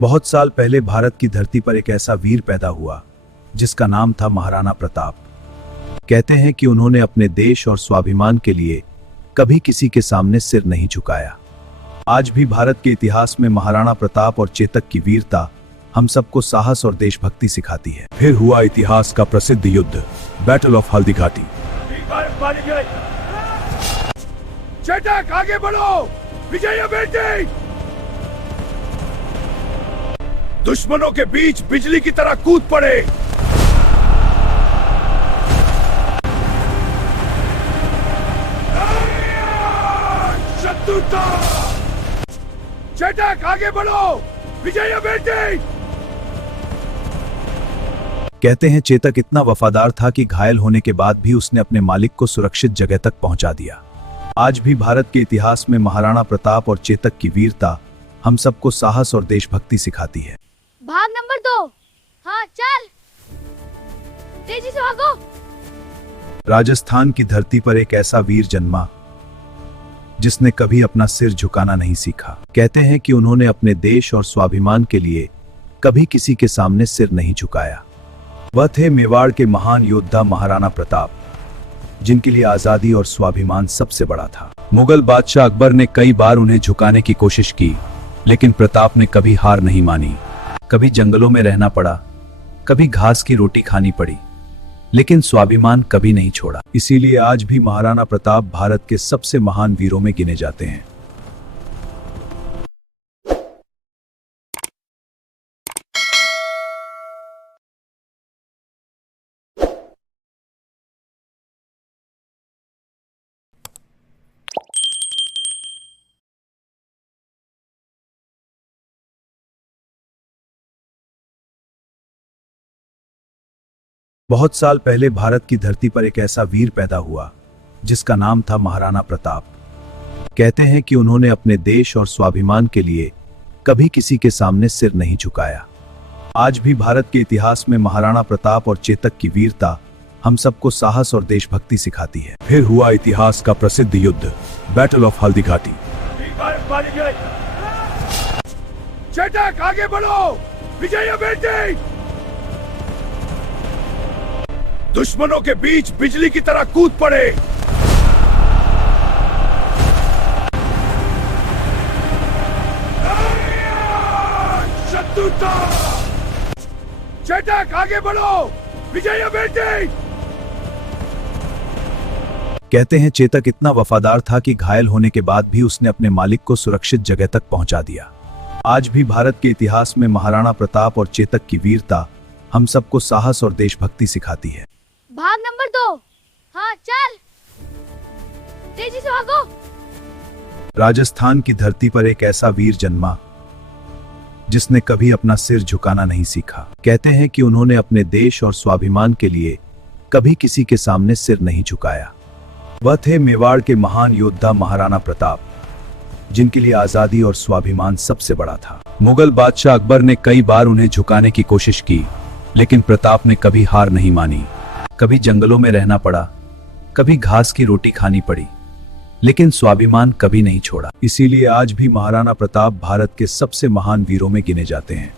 बहुत साल पहले भारत की धरती पर एक ऐसा वीर पैदा हुआ जिसका नाम था महाराणा प्रताप। कहते हैं कि उन्होंने अपने देश और स्वाभिमान के लिए कभी किसी के सामने सिर नहीं झुकाया। आज भी भारत के इतिहास में महाराणा प्रताप और चेतक की वीरता हम सबको साहस और देशभक्ति सिखाती है। फिर हुआ इतिहास का प्रसिद्ध युद्ध, बैटल ऑफ हल्दी घाटी। चेतक आगे बढ़ो, विजय बेटी। दुश्मनों के बीच बिजली की तरह कूद पड़े। शत्रुता। चेतक आगे बढ़ो, विजय बेटी। कहते हैं चेतक इतना वफादार था कि घायल होने के बाद भी उसने अपने मालिक को सुरक्षित जगह तक पहुंचा दिया। आज भी भारत के इतिहास में महाराणा प्रताप और चेतक की वीरता हम सबको साहस और देशभक्ति सिखाती है। भाग नंबर 2। हाँ चल, तेजी से भागो। राजस्थान की धरती पर एक ऐसा वीर जन्मा जिसने कभी अपना सिर झुकाना नहीं सीखा। कहते हैं कि उन्होंने अपने देश और स्वाभिमान के लिए कभी किसी के सामने सिर नहीं झुकाया। वह थे मेवाड़ के महान योद्धा महाराणा प्रताप, जिनके लिए आजादी और स्वाभिमान सबसे बड़ा था। मुगल बादशाह अकबर ने कई बार उन्हें झुकाने की कोशिश की, लेकिन प्रताप ने कभी हार नहीं मानी। कभी जंगलों में रहना पड़ा, कभी घास की रोटी खानी पड़ी, लेकिन स्वाभिमान कभी नहीं छोड़ा। इसीलिए आज भी महाराणा प्रताप भारत के सबसे महान वीरों में गिने जाते हैं। बहुत साल पहले भारत की धरती पर एक ऐसा वीर पैदा हुआ जिसका नाम था महाराणा प्रताप। कहते हैं कि उन्होंने अपने देश और स्वाभिमान के लिए कभी किसी के सामने सिर नहीं झुकाया। आज भी भारत के इतिहास में महाराणा प्रताप और चेतक की वीरता हम सबको साहस और देशभक्ति सिखाती है। फिर हुआ इतिहास का प्रसिद्ध युद्ध, बैटल ऑफ हल्दी घाटी। चेतक आगे बढ़ो, विजय बेटी। दुश्मनों के बीच बिजली की तरह कूद पड़े। शत्रुता। चेतक आगे बढ़ो, विजय बेटी। कहते हैं चेतक इतना वफादार था कि घायल होने के बाद भी उसने अपने मालिक को सुरक्षित जगह तक पहुंचा दिया। आज भी भारत के इतिहास में महाराणा प्रताप और चेतक की वीरता हम सबको साहस और देशभक्ति सिखाती है। भाग नंबर 2। हाँ चल, तेजी से भागो। राजस्थान की धरती पर एक ऐसा वीर जन्मा जिसने कभी अपना सिर झुकाना नहीं सीखा। कहते हैं कि उन्होंने अपने देश और स्वाभिमान के लिए कभी किसी के सामने सिर नहीं झुकाया। वह थे मेवाड़ के महान योद्धा महाराणा प्रताप, जिनके लिए आजादी और स्वाभिमान सबसे बड़ा था। मुगल बादशाह अकबर ने कई बार उन्हें झुकाने की कोशिश की, लेकिन प्रताप ने कभी हार नहीं मानी। कभी जंगलों में रहना पड़ा, कभी घास की रोटी खानी पड़ी, लेकिन स्वाभिमान कभी नहीं छोड़ा। इसीलिए आज भी महाराणा प्रताप भारत के सबसे महान वीरों में गिने जाते हैं।